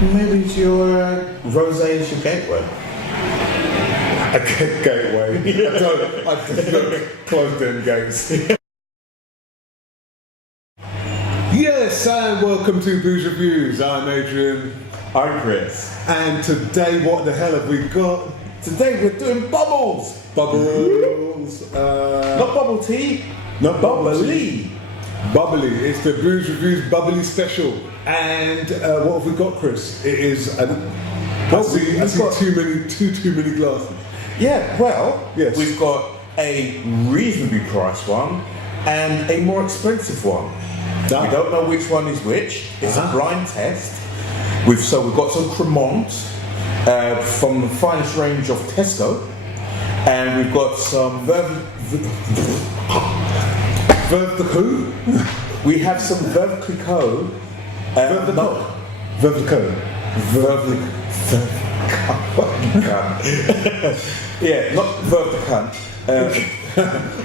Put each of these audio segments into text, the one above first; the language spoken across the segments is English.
Maybe it's your rosé is your gateway. A gateway. I don't close them gates. Yes, and welcome to Veuve Reviews. I'm Adrian. I'm Chris. And today, what the hell have we got? Today we're doing bubbles. Bubbles. Not bubble tea. Not bubbly. Bubbly. It's the Veuve Reviews Bubbly Special. And what have we got, Chris? It is. I see too many glasses. Yeah. Well, yes. We've got a reasonably priced one and a more expensive one. We don't know which one is which. It's a blind test. We've got some Cremant from the finest range of Tesco, and we've got some Veuve the who? We have some Veuve Clicquot. Veuve the Clicquot. Yeah, not Veuve the cunt.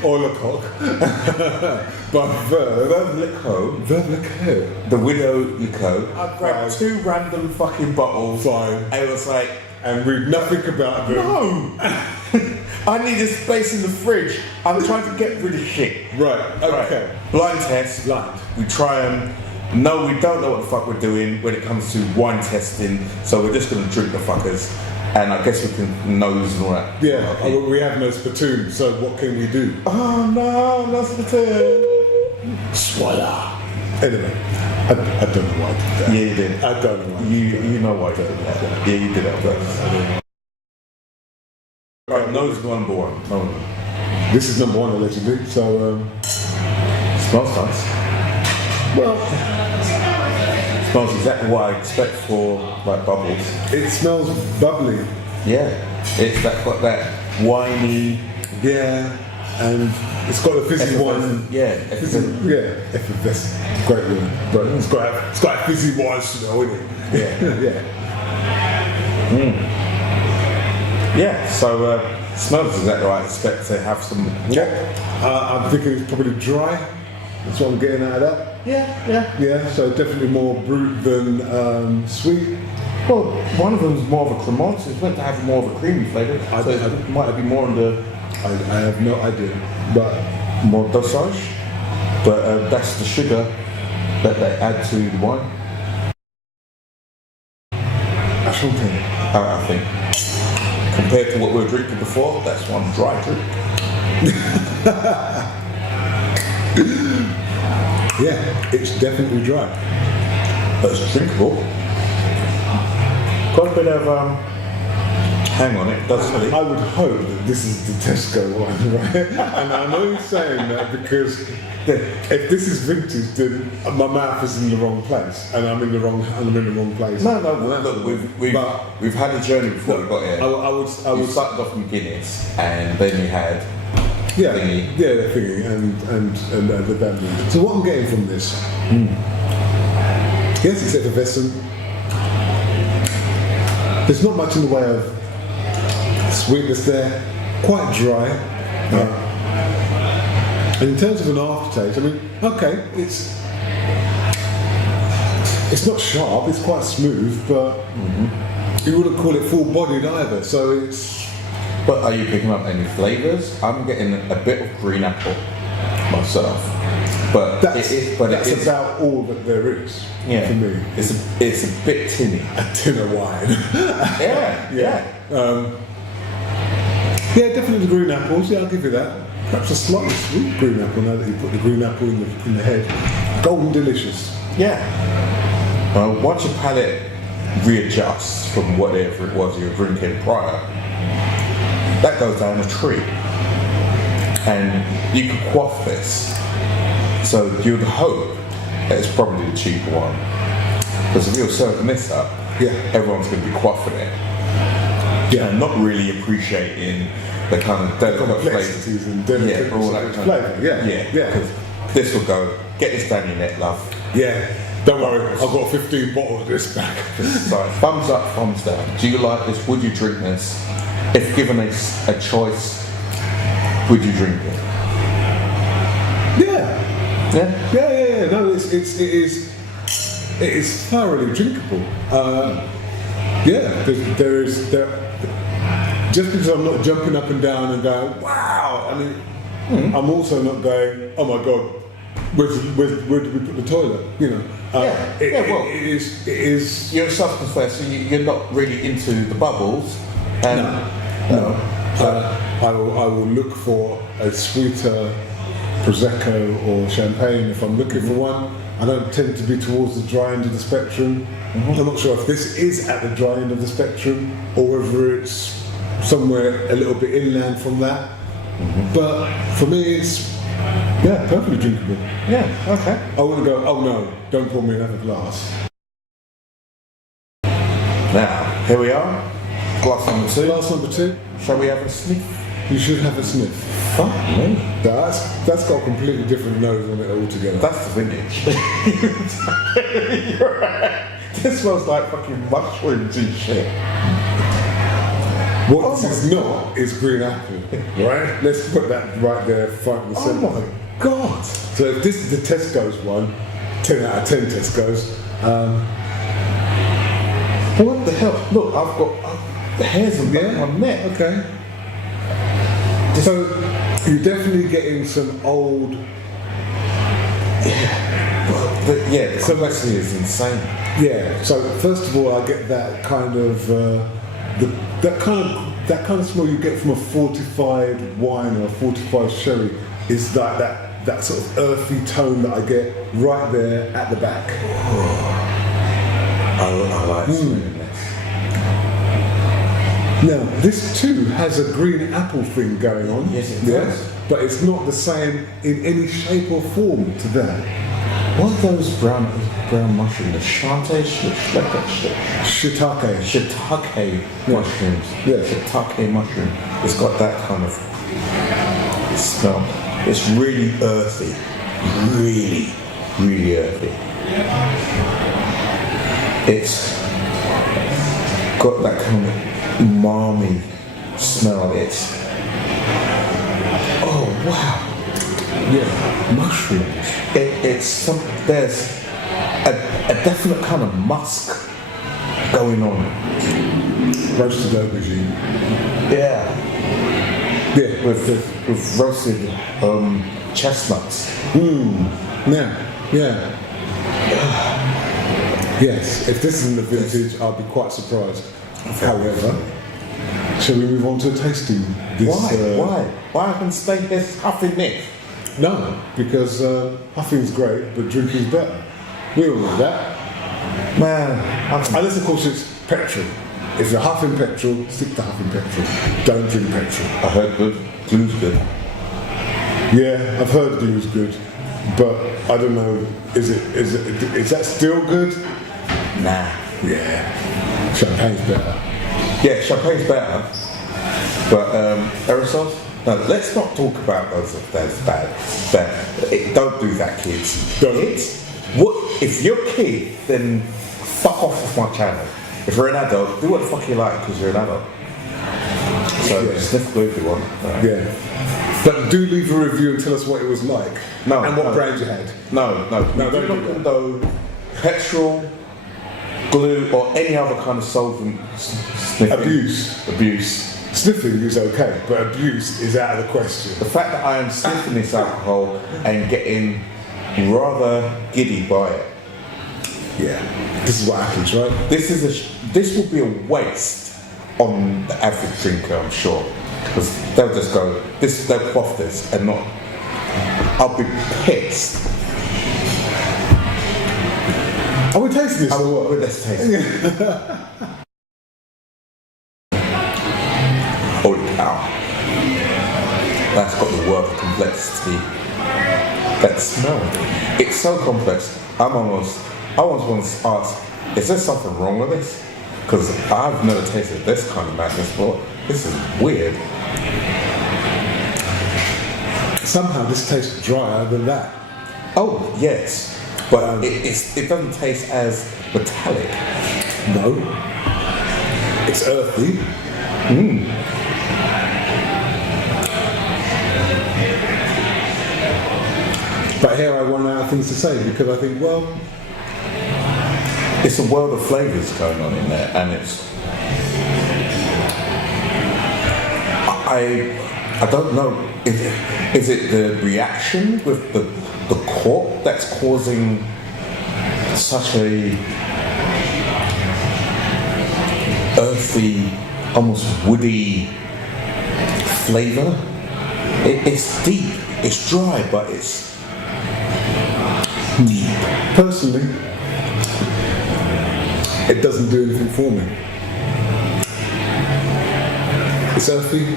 Or le coq. But Veuve Clicquot. The widow Clicquot. I grabbed two random fucking bottles. Fine. I was like, and read nothing about them. No! I needed space in the fridge. I'm trying to get rid of shit. Right, okay. Right. Blind test. Blind. We try them. No, we don't know what the fuck we're doing when it comes to wine testing, so we're just going to drink the fuckers. And I guess we can nose and all that. Yeah, okay. We have no spittoon, so what can we do? Oh no, no spittoon. Swallow. Anyway, I don't know why I did that. Yeah, you did. I don't know why. You know why I did that. Yeah, you did that first. Right, nose number one. No. This is number one allegedly, so smells nice. Well, smells exactly what I expect for like bubbles. It smells bubbly. Yeah, it's got that winey. Yeah, and it's got a fizzy one. Yeah, effervescent. Great word, but it's got a fizzy wine smell in it. Yeah, yeah. Yeah. So smells exactly what I expect to have some. Yeah. I'm thinking it's probably dry. That's what I'm getting out of that. Yeah, so definitely more brut than sweet. Well, one of them is more of a Cremant, so it's meant to have more of a creamy flavour. So it might be more on the... I have no idea, but... More dosage. But that's the sugar that they add to the wine. I think. Compared to what we were drinking before, that's one dry drink. Yeah, it's definitely dry. But it's drinkable. Got a bit of hang on it, doesn't it? I would hope that this is the Tesco one, right? And I'm only saying that because if this is vintage, then my mouth is in the wrong place, and I'm in the wrong place. No, look, we've had a journey before we got here. I would started off from Guinness, and then you had. The thingy and the bad mood. So what I'm getting from this, yes, it's effervescent. There's not much in the way of sweetness there, quite dry. And in terms of an aftertaste, I mean, okay, it's not sharp, it's quite smooth, but you wouldn't call it full-bodied either, so it's... But are you picking up any flavours? I'm getting a bit of green apple myself, but that's about all that there is for me. It's a bit tinny. A tin of wine. Yeah. Yeah, definitely the green apples. Yeah, I'll give you that. Perhaps a slightly sweet green apple now that you put the green apple in the head. Golden delicious. Yeah. Well, once your palate readjusts from whatever it was you were drinking prior. That goes down a tree, and you could quaff this. So you'd hope that it's probably the cheaper one, because if you're serving this up, everyone's going to be quaffing it, and not really appreciating the kind of delicate complexities and delicate all that kind of flavour. Yeah. Because this will go. Get this down your neck, love. Yeah. Don't worry, I've got 15 bottles of this back. Thumbs up, thumbs down. Do you like this? Would you drink this? If given a choice, would you drink it? Yeah. No, it is. it is thoroughly drinkable. Just because I'm not jumping up and down and going, wow, I mean, I'm also not going, oh my God, where did we put the toilet? You know, it is. You're self-confessed, so you're not really into the bubbles. And No. I will look for a sweeter prosecco or champagne if I'm looking for one. I don't tend to be towards the dry end of the spectrum. I'm not sure if this is at the dry end of the spectrum or whether it's somewhere a little bit inland from that. But for me, it's perfectly drinkable. Yeah, okay. I wouldn't go, oh no, don't pour me another glass. Now, here we are. Glass number 2. Glass number 2. Shall we have a sniff? You should have a sniff. Fuck me. That's got a completely different nose on it altogether. That's the vintage. You're right. This smells like fucking mushrooms and shit. What this is not is green apple, right? Let's put that right there front and centre. Oh my God. So if this is the Tesco's one, 10 out of 10 Tesco's. What the hell? Look, I've got the hairs on my neck. Okay. So you're definitely getting some old. The complexity is insane. Yeah. So first of all, I get that kind of that kind of smell you get from a fortified wine or a fortified sherry is like that sort of earthy tone that I get right there at the back. I like smelling this. Now, this too has a green apple thing going on. Yes, it does. But it's not the same in any shape or form to that. What are those brown mushrooms? The shiitake mushrooms. Yeah. Shiitake mushroom. It's got that kind of smell. It's really earthy. Really, really earthy. It's got that kind of umami smell. It's wow. Yeah, mushrooms. There's a definite kind of musk going on. Roasted aubergine. Yeah. Yeah. With roasted chestnuts. Yeah. Yes, if this isn't the vintage, I'll be quite surprised. However, shall we move on to tasting this? Why haven't stayed this huffing this? No, because huffing's great, but drinking's better. We all know that. Man, unless of course it's petrol. If you're huffing petrol, stick to huffing petrol. Don't drink petrol. I heard glue's good. Yeah, I've heard glue's good, but I don't know. Is that still good? Nah. Yeah. Champagne's better. Yeah, champagne's better. But aerosols? No, let's not talk about those. That's bad. Don't do that, kids. Kids? What? If you're a kid, then fuck off my channel. If you're an adult, do what the fuck you like because you're an adult. So sniff glue if you want. Right. Yeah. But do leave a review and tell us what it was like. No. And what brand you had. No. Don't do not condone petrol, glue, or any other kind of solvent sniffing. Abuse. Sniffing is okay, but abuse is out of the question. The fact that I am sniffing this alcohol and getting rather giddy by it. Yeah, this is what happens, right? This will be a waste on the average drinker, I'm sure, because they'll just go, they'll quaff this and not. I'll be pissed. Are we tasting this? Or what? Let's taste it. Holy cow! That's got the word of complexity. That smell. It's so complex. I almost want to ask, is there something wrong with this? Because I've never tasted this kind of madness before. This is weird. Somehow this tastes drier than that. Oh, yes. But it doesn't taste as metallic. No. It's earthy. But here I run out of things to say because I think, well, it's a world of flavours going on in there, and it's I don't know, is it the reaction with the cork that's causing such a earthy, almost woody flavour? It's deep, it's dry, but it's deep. Personally, it doesn't do anything for me. It's earthy,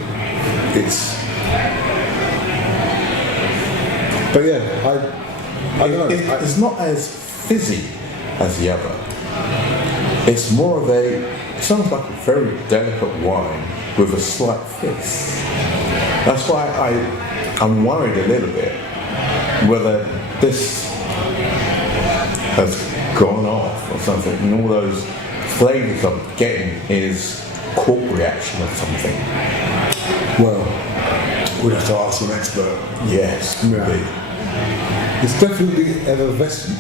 but yeah, I don't know. It's not as fizzy as the other. It's more of it sounds like a very delicate wine with a slight fizz. That's why I'm worried a little bit whether this has gone off or something, and all those flavours I'm getting is cork reaction or something. Well, we'd have to ask an expert. Yes, yeah. It's definitely effervescent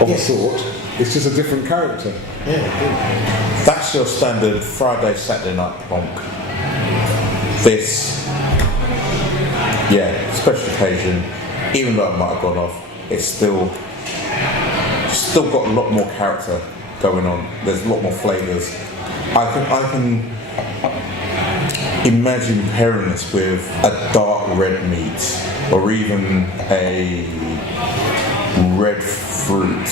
of a sort. It's just a different character. Yeah, that's your standard Friday, Saturday night plonk. This, special occasion, even though it might have gone off, it's still got a lot more character going on. There's a lot more flavours. I can imagine pairing this with a dark red meat or even a red fruit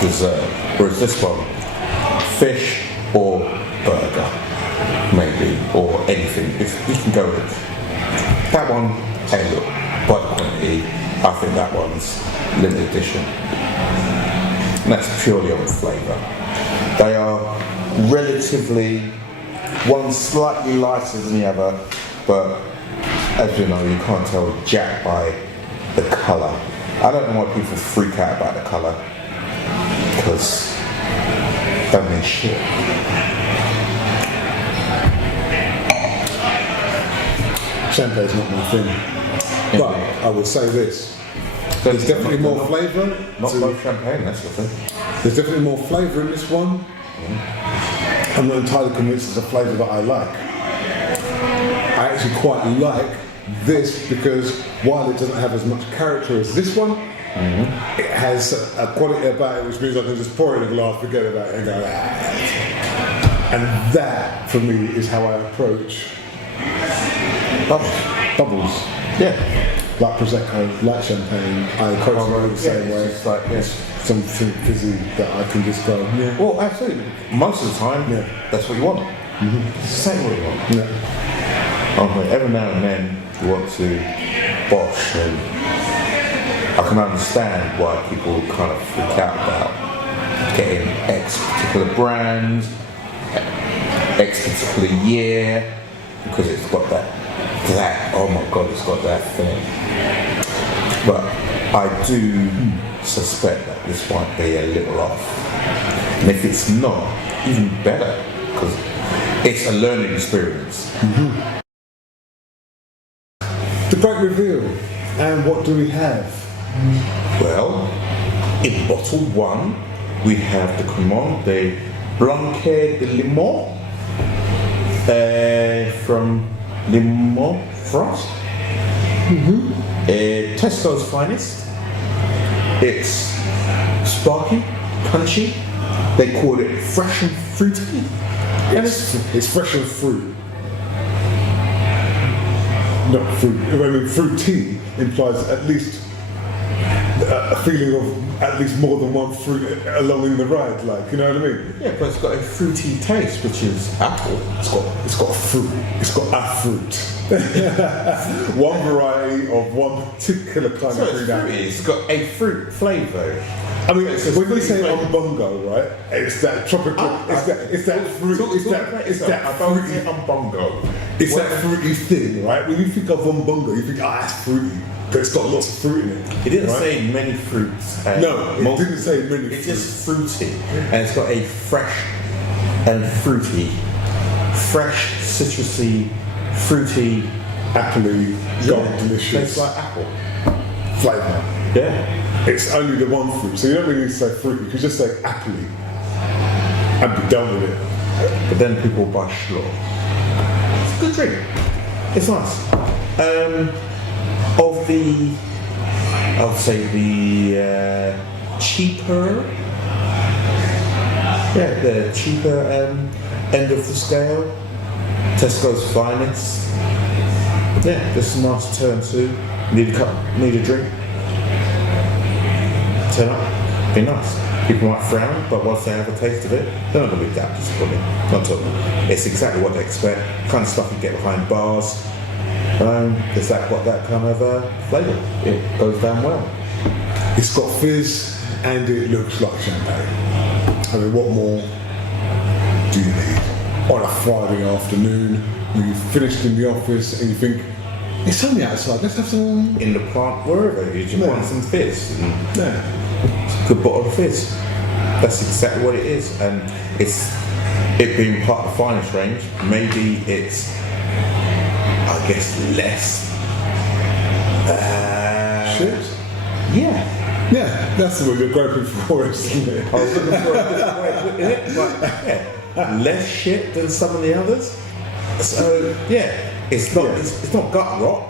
dessert. Whereas this one, fish or burger, maybe, or anything. If you can go with that one, hey look, by the quantity, I think that one's limited edition. And that's purely on flavour. They are relatively, one slightly lighter than the other, but as you know, you can't tell jack by the colour. I don't know why people freak out about the colour, because that means shit. Champagne's not my thing, but I will say this. There's definitely more flavour. Not both champagne, that's the thing. There's definitely more flavour in this one. I'm not entirely convinced it's a flavour that I like. I actually quite like this because while it doesn't have as much character as this one, it has a quality about it which means I can just pour it in a glass, forget about it and go, and that for me is how I approach bubbles. Yeah. Like Prosecco, like champagne, I approach it the same way. It's like, something fizzy that I can just go, yeah. Well, absolutely. Most of the time, that's what you want. It's the same what you want. Yeah. Every now and then, you want to bosh, and I can understand why people kind of freak out about getting X particular brand, X particular year, because it's got that, oh my god, it's got that thing. But I do suspect that this might be a little off. And if it's not, even better, because it's a learning experience. The great reveal. And what do we have? Well, in bottle one, we have the Cremant de Blanquet de Limon from Limon, France. Tesco's finest. It's sparky, punchy. They call it fresh and fruity. And it's fresh and fruit. Not fruit. I mean, fruity implies at least a feeling of at least more than one fruit along the ride, like, you know what I mean? Yeah, but it's got a fruity taste, which is apple. It's got a fruit. It's got a fruit. One variety of one particular kind of fruit. It's got a fruit flavour. I mean, when we say umbongo, right? It's that tropical. It's that fruit. It's that fruity umbongo. It's that fruity thing, right? When you think of umbongo, you think, that's fruity. But it's got lots of fruit in it. It didn't say many fruits. No, it didn't say many fruits. It's just fruity. And it's got a fresh and fruity, fresh, citrusy, fruity, appley, delicious. Tastes like apple. Flavour. Yeah. It's only the one fruit, so you don't really need to say fruity, you could just say appley. I'd be done with it. But then people buy Schlor. It's a good drink. It's nice. Of the, I would say the cheaper, the cheaper end of the scale. Tesco's Finest. Yeah, this is a nice turn to. Need a drink. Turn up. Be nice. People might frown, but once they have a taste of it, they're not going to be that disappointed. Not at all. It's exactly what they expect. Kind of stuff you get behind bars. It's got that kind of flavour. It goes down well. It's got fizz and it looks like champagne. I mean, what more do you need on a Friday afternoon when you've finished in the office and you think, it's only outside, let's have some... In the park, wherever, you just want some fizz. Yeah. It's a good bottle of fizz. That's exactly what it is. And it being part of the Finest range, maybe it's, I guess, less... shit? Yeah. Yeah, that's what you're groping for, isn't it? I was looking for a different way of putting it, but less shit than some of the others. So it's not gut rot.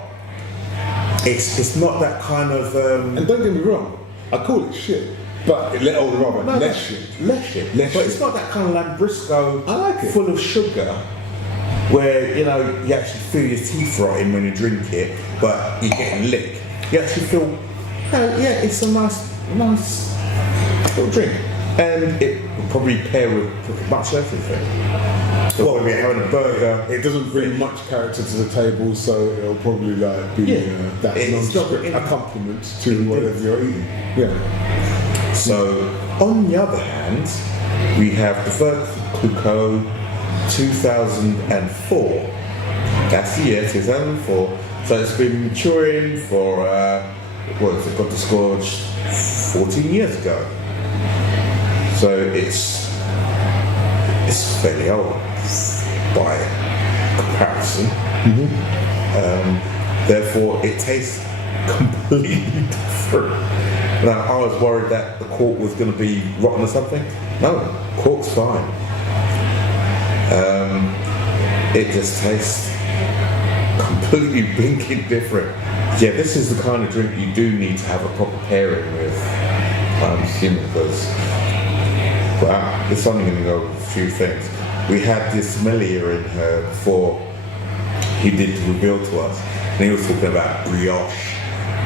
It's not that kind of. And don't get me wrong, I call it shit, but less shit. Less shit. But it's not that kind of Lambrusco. I like it. Full of sugar, where you actually feel your teeth rotting when you drink it, but you're getting lick. You actually feel. It's a nice little drink, and it will probably pair with pretty much everything. So when we're having a burger, it doesn't bring much character to the table, so it'll probably be that non-script accompaniment to whatever you're eating. Yeah. So on the other hand, we have the Veuve Clicquot 2004. That's the year 2004. So it's been maturing for. It got disgorged 14 years ago. So it's fairly old by comparison. Therefore, it tastes completely different. Now, I was worried that the cork was going to be rotten or something. No, cork's fine. It just tastes completely blinking different. Yeah, this is the kind of drink you do need to have a proper pairing with. I'm assuming because, wow, it's only going to go with a few things. We had this sommelier in here before he did the reveal to us, and he was talking about brioche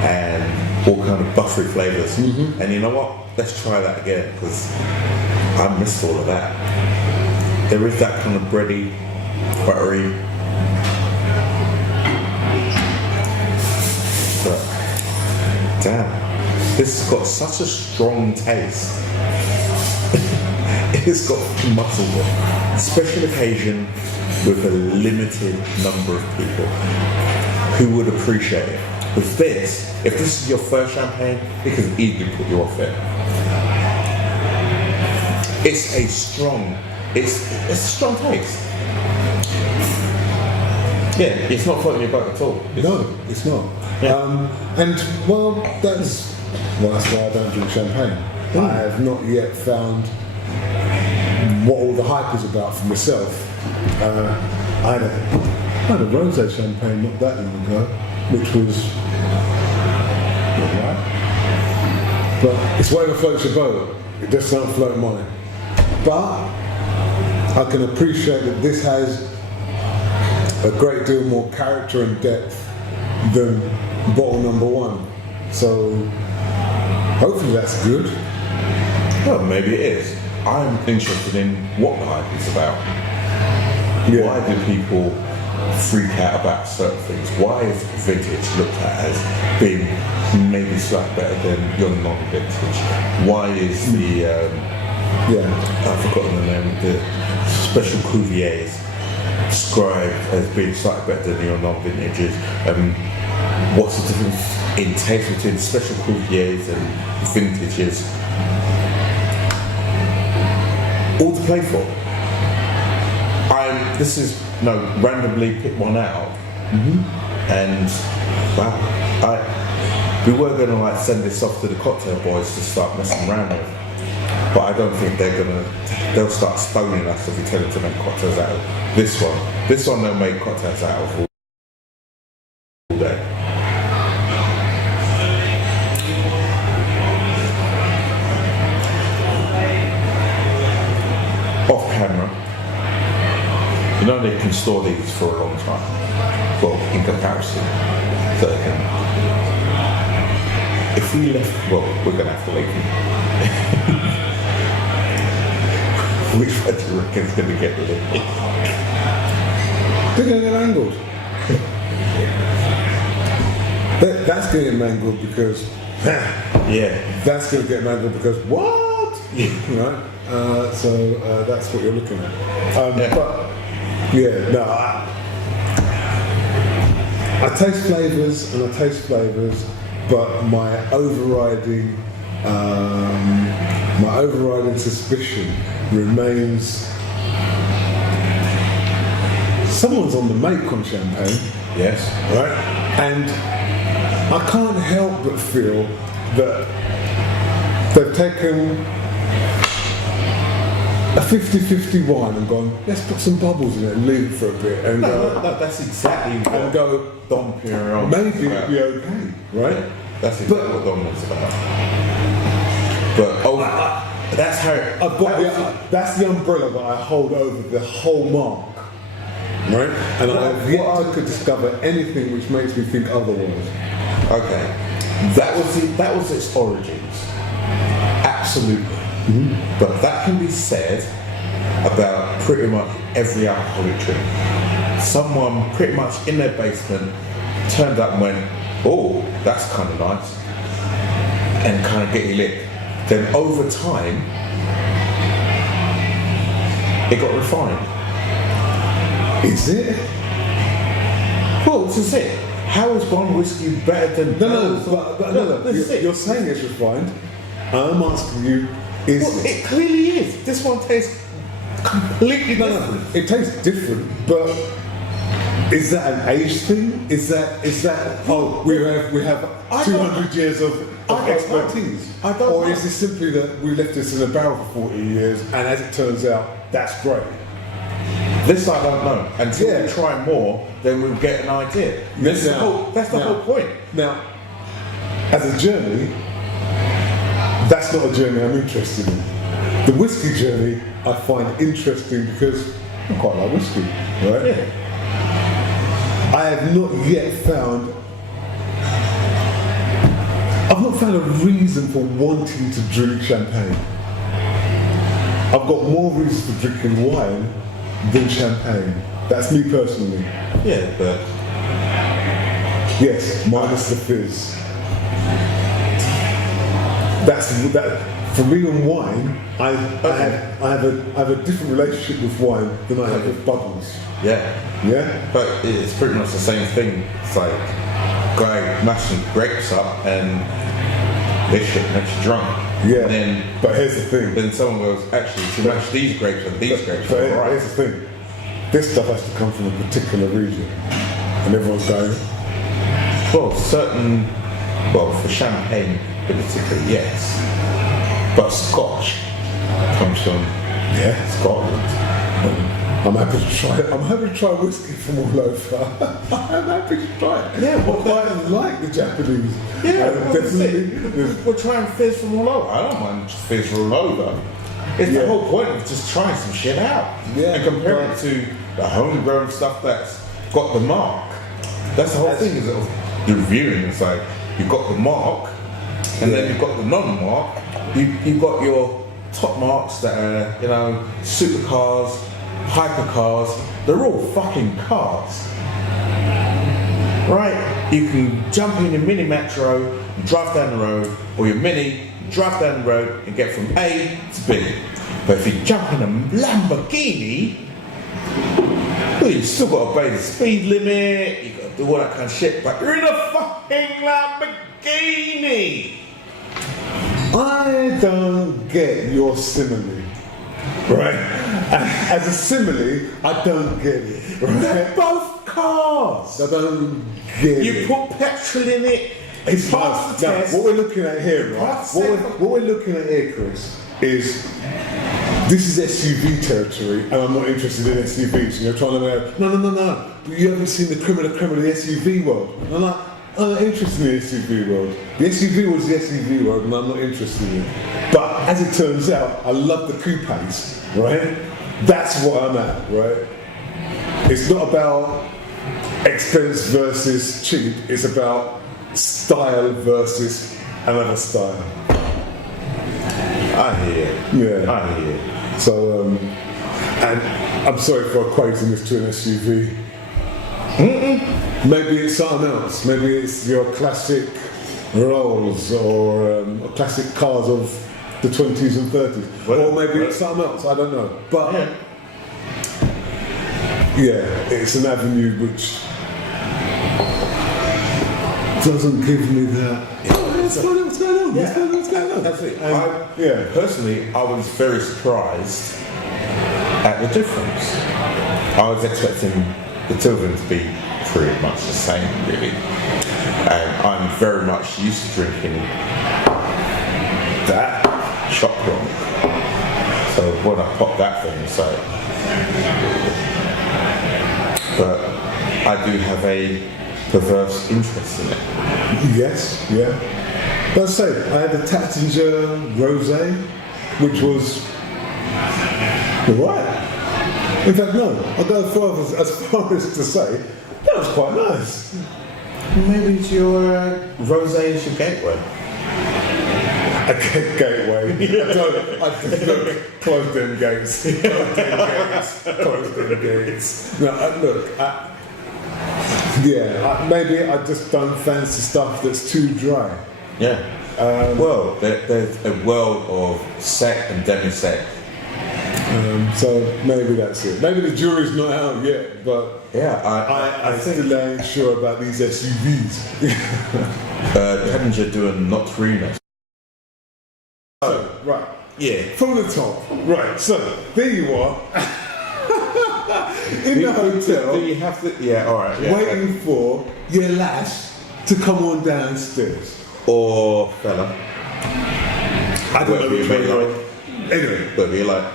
and all kind of buttery flavours. And you know what? Let's try that again because I missed all of that. There is that kind of bready, buttery. But damn, this has got such a strong taste. It's got muscle there. Special occasion with a limited number of people who would appreciate it. With this, if this is your first champagne, it can easily put you off it. It's a strong taste. Yeah, it's not floating your boat at all. No, it's not. Yeah. That's why I don't drink champagne. I have not yet found what all the hype is about for myself. I had a rosé champagne not that long ago, which was alright. But it's whatever floats your boat. It just don't float mine. But I can appreciate that this has a great deal more character and depth than bottle number one. So hopefully that's good. Well, maybe it is. I'm interested in what the hype is about. Yeah. Why do people freak out about certain things? Why is vintage looked at as being maybe slightly better than your non-vintage? Why is the I've forgotten the name, the special cuvées described as being slightly better than your non-vintages? What's the difference in taste between special cuvées and vintages? All to play for. Randomly pick one out, and wow, we were going to send this off to the cocktail boys to start messing around with, But I don't think they'll start stoning us if we tell them to make cocktails out of this one. This one they'll make cocktails out of all day. Off camera, you know they can store these for a long time. Well, in comparison, so they can. If we left, well, we're gonna have to leave them. Which one do you reckon is gonna get rid of it? They're going to get mangled. That's going to get mangled because Yeah. that's going to get mangled because what? Right? So that's what you're looking at. Yeah. But yeah, no. I taste flavours, but my overriding suspicion remains someone's on the make on champagne, Yes. right? And I can't help but feel that they've taken a 50-50 wine and gone, let's put some bubbles in it and leave it for a bit and No, that's exactly and what go, Dom Perignon. maybe it'll be okay, right? That's exactly what Dominant's about. But that's how I've got that's the umbrella that I hold over the whole mark, right? And I've yet to discover anything which makes me think otherwise. Okay, that was its origins, absolutely. But that can be said about pretty much every alcoholic drink. Someone pretty much in their basement turned up and went, "Oh, that's kind of nice," and kind of get you lit. Then over time, it got refined. Is it? Well, this is it. How is one whiskey better than... No, this is it. you're saying it's refined. I'm asking you, is Well, it? it clearly is. This one tastes completely different. It tastes different, but is that an age thing? Is that oh we have I don't- 200 years of I don't expertise? know. I don't or know. is it simply that we left this in a barrel for 40 years and as it turns out, that's great? This I don't know. Until Yeah. we try more, then we'll get an idea. That's the whole point. Now, as a journey, that's not a journey I'm interested in. The whiskey journey I find interesting because I quite like whiskey, right? Yeah. I have not yet found. I've not found a reason for wanting to drink champagne. I've got more reasons for drinking wine than champagne. That's me personally. Yeah, but Yes, minus the fizz. That's that. For me and wine, I have a different relationship with wine than I have with bubbles. yeah. Yeah. But it's pretty much the same thing. It's like guy mashing grapes up and this shit makes you drunk. Yeah. And then But here's the thing. then someone goes, actually, to mash these grapes and these grapes, But are here's right. the thing. This stuff has to come from a particular region, and everyone's going. Well, for champagne in particular, yes. But Scotch comes from Scotland. I'm happy to try it. I'm happy to try whiskey from all over. I'm happy to try it. Yeah, I quite like the Japanese. Yeah, definitely. we're trying fizz from all over. I don't mind fizz from all over. It's Yeah. the whole point of just trying some shit out. Yeah, And compare right. it to the homegrown stuff that's got the mark. That's the whole thing is of the reviewing. It's like, you've got the mark, and then you've got the non-mark. You've got your top marks that are, supercars, hypercars. They're all fucking cars. Right? You can jump in your mini metro, and drive down the road, or your mini, drive down the road and get from A to B. But if you jump in a Lamborghini, well, you still got to obey the speed limit, you got to do all that kind of shit, but you're in a fucking Lamborghini! I don't get your simile, right? As a simile, I don't get it. Right? They're both cars! I don't get You it. put petrol in it, it's past the Now, test. what we're looking at here, right? Past What second. we're looking at here, Chris, is this is SUV territory, and I'm not interested in SUVs. You're trying to go, no. You haven't seen the creme of the SUV world. And I'm like, I'm not interested in the SUV world. The SUV world is the SUV world, and I'm not interested in it. But as it turns out, I love the coupes, right? That's what I'm at, right? It's not about expense versus cheap. It's about style versus another style. I hear you. Yeah. I hear you. So, and I'm sorry for equating this to an SUV. Maybe it's something else. Maybe it's your classic Rolls or classic cars of the 20s and 30s. Or maybe it's something else. I don't know. But yeah, it's an avenue which doesn't give me that. What's going on? That's it. Personally, I was very surprised at the difference. I was expecting the two of them to be pretty much the same, really. And I'm very much used to drinking that shot wrong. So when I pop that thing, so. But I do have a perverse interest in it. Yes, yeah. But I say, I had the Tattinger Rosé, which was alright. In fact, no, I'll go as far as to say, that was quite nice. Maybe it's your rosé is your gateway. A gateway. I look, close them gates. Close them gates. No, look, maybe I just don't fancy stuff that's too dry. Yeah. Well, there's a world of sec and demi-sec. So maybe that's it. Maybe the jury's not out yet, but yeah, I still ain't sure about these SUVs. Tattinger doing not remix. So, right. Yeah. From the top. Right, so there you are. In the hotel. Do you have to? Yeah, alright. Yeah, waiting for your lass to come on downstairs. Or fella. I don't know which way you like. Anyway. Whatever you like.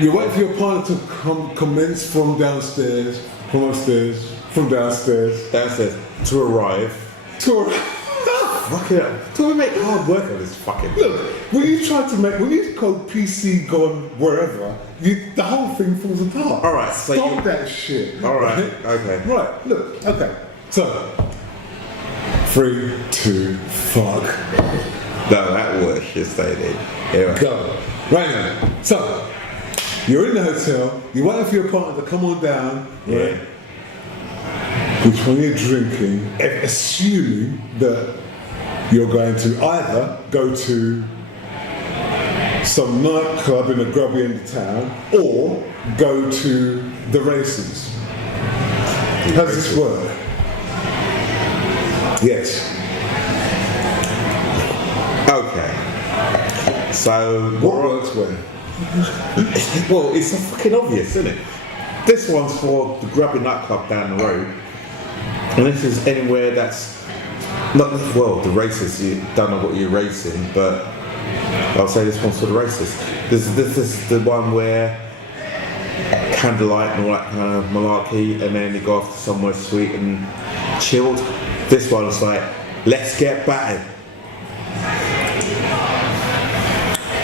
You wait for your partner to commence from downstairs, from upstairs, from downstairs. Downstairs. To arrive. Fucking hell. To make hard work of this fucking. Look, when you code PC gone wherever, the whole thing falls apart. Alright, so stop that shit. Alright, okay. Right, look, okay. So 3, 2, fuck. No, that was just stated. Anyway. Go. Right now. So you're in the hotel, you're waiting for your partner to come on down, right? Which one you're drinking, assuming that you're going to either go to some nightclub in a grubby end of town or go to the races. How does this work? Yes. Okay. So what works where? Well, it's so fucking obvious, isn't it? This one's for the grubby nightclub down the road, and this is anywhere that's not the races. You don't know what you're racing, but I'll say this one's for the races. This is the one where candlelight and all that kind of malarkey, and then you go off to somewhere sweet and chilled. This one's like, let's get battered.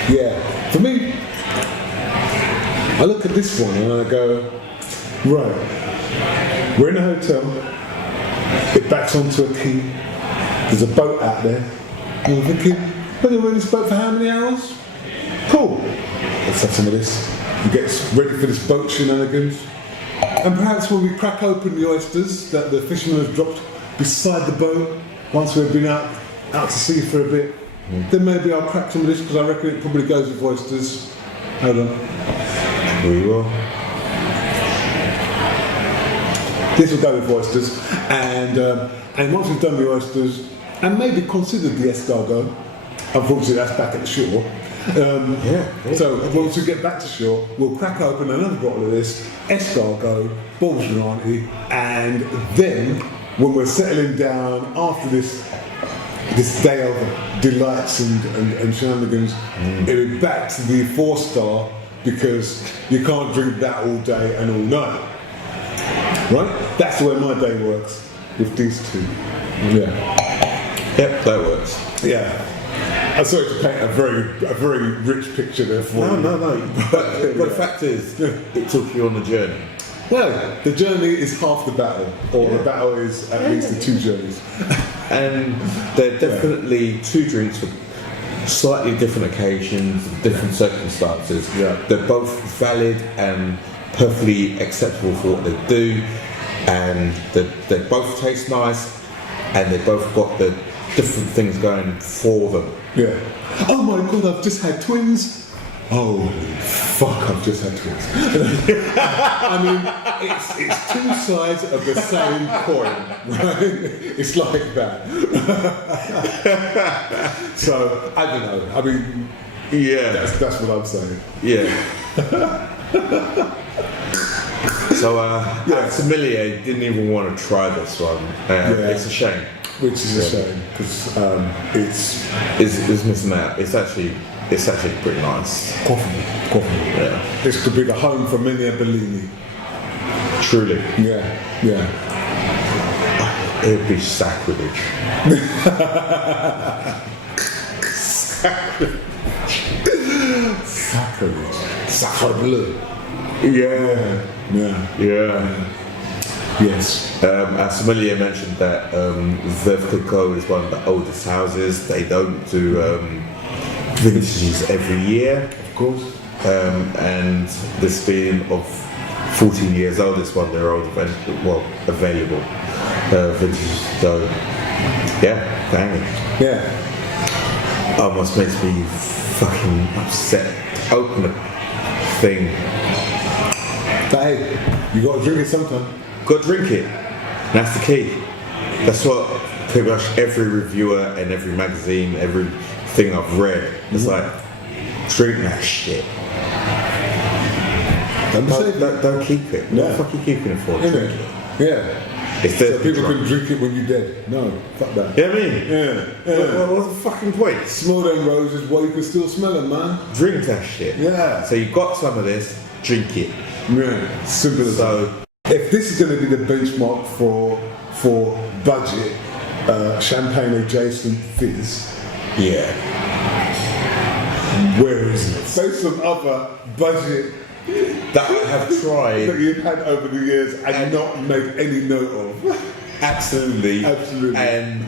Yeah, for me, I look at this one and I go, right, we're in a hotel, it backs onto a quay, there's a boat out there, and I'm thinking, we're going to run this boat for how many hours? Cool, let's have some of this, and get ready for this boat shenanigans. And perhaps when we crack open the oysters that the fisherman has dropped beside the boat, once we've been out to sea for a bit, then maybe I'll crack some of this because I reckon it probably goes with oysters. Hold on. Here you are. This will go with oysters, and once we've done the oysters, and maybe considered the escargot, unfortunately that's back at the shore. So once we get back to shore, we'll crack open another bottle of this escargot, Bolsonaro, and then when we're settling down after this this day of delights and shenanigans, it'll be back to the 4-star because you can't drink that all day and all night. Right? That's the way my day works with these two. Yeah. Yep, that works. Yeah. I'm sorry to paint a very rich picture there for you. No. But the fact is, it took you on a journey. Well, the journey is half the battle, or the battle is at least the 2 journeys. And they're definitely 2 drinks for slightly different occasions, different circumstances. Yeah. They're both valid and perfectly acceptable for what they do, and they both taste nice, and they both got the different things going for them. Yeah. Oh my god, I've just had twins. Oh fuck, I've just had twins. I mean, it's 2 sides of the same coin, right? It's like that. So I don't know. I mean, Yeah. that's what I'm saying. Yeah. So, Sommelier didn't even want to try this one. It's a shame. Which is a shame because It's missing out. It's actually pretty nice. coffee. Yeah. This could be the home for many a Bellini. Truly. Yeah. It would be sacrilege. Sacre bleu. Yeah. Yes. Our sommelier mentioned that Veuve Clicquot is one of the oldest houses. They don't do vintages every year, Of course. and this being of 14 years old, it's one of their old available vintages. So banging. Yeah. Almost makes me fucking upset to open a thing. But hey, you got to drink it sometime. Go drink it. That's the key. That's what pretty much every reviewer and every magazine, everything I've read, it's like, drink that shit. Don't keep it. No. What the fuck are you keeping it for? Isn't Drink it? it. Yeah. If So people can drink it when you're dead. No, fuck that. You know what I mean? Yeah. What's the fucking point? Smell them roses while you can still smell them, man. Drink that shit. Yeah. So you've got some of this, drink it. Yeah. Simple as that. So, If this is going to be the benchmark for budget champagne adjacent fizz, yeah. where is it? Based on other budget That I have tried. that you've had over the years and not made any note of. Absolutely. And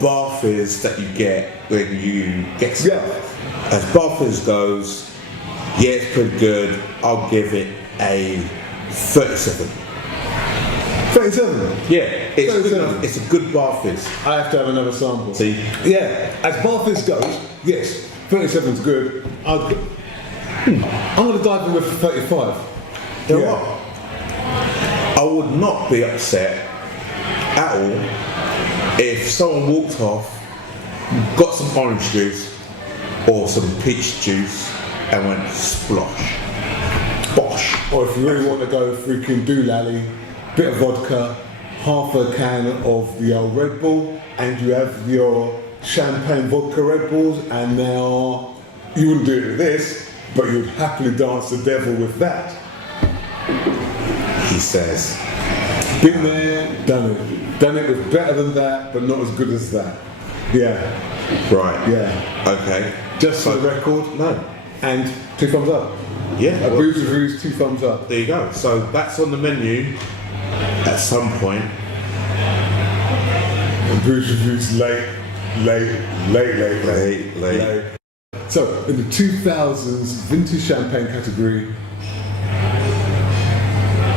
bar fizz that you get when you get some. Yeah. As bar fizz goes, it's pretty good. I'll give it a 37. 37. Yeah, it's 37. good enough. It's a good bar fizz. I have to have another sample. See? Yeah, as bar fizz goes, yes, 37's good. I'm going to dive in with 35. You know what? I would not be upset at all if someone walked off, got some orange juice or some peach juice and went splosh. Bosh. Or if you really want to go freaking doolally, bit of vodka, half a can of the old Red Bull, and you have your champagne vodka Red Bulls, and now you wouldn't do it with this, but you'd happily dance the devil with that. He says. Been there, done it. Done it with better than that, but not as good as that. Yeah, Right. yeah. Okay. Just for the record, No. and 2 thumbs up. Yeah. A Veuve Reviews, 2 thumbs up. There you go. So that's on the menu at some point. And Veuve Reviews late. So, in the 2000s vintage champagne category,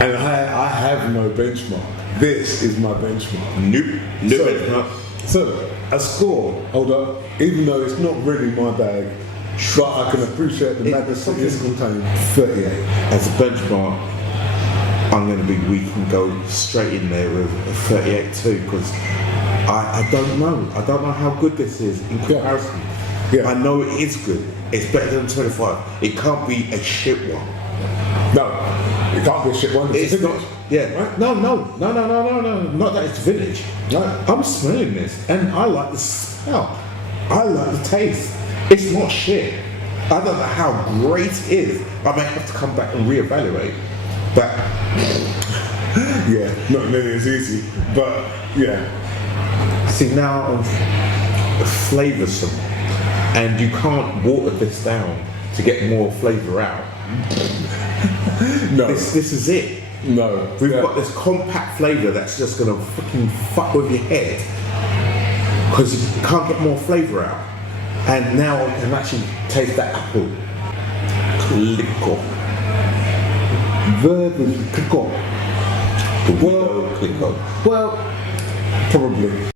and I have no benchmark. This is my benchmark. Nope. Nope. So, a score, hold up, even though it's not really my bag, but I can appreciate the madness that is contained. 38. As a benchmark, I'm going to be weak and go straight in there with a 38 too, because I don't know. I don't know how good this is in comparison. Yeah. I know it is good. It's better than 25. It can't be a shit one. No, it can't be a shit one. It's not. Yeah. Right? No. Not that it's village. Right? I'm smelling this, and I like the smell. I like the taste. It's not shit. I don't know how great it is. I may have to come back and reevaluate. But yeah, not nearly as easy. But yeah. see, now I'm flavoursome, and you can't water this down to get more flavour out. No. This is it. No. We've got this compact flavour that's just gonna fucking fuck with your head because you can't get more flavour out. And now I can actually taste that apple. Clicquot. Veuve is Clicquot. Clicquot. Well, probably.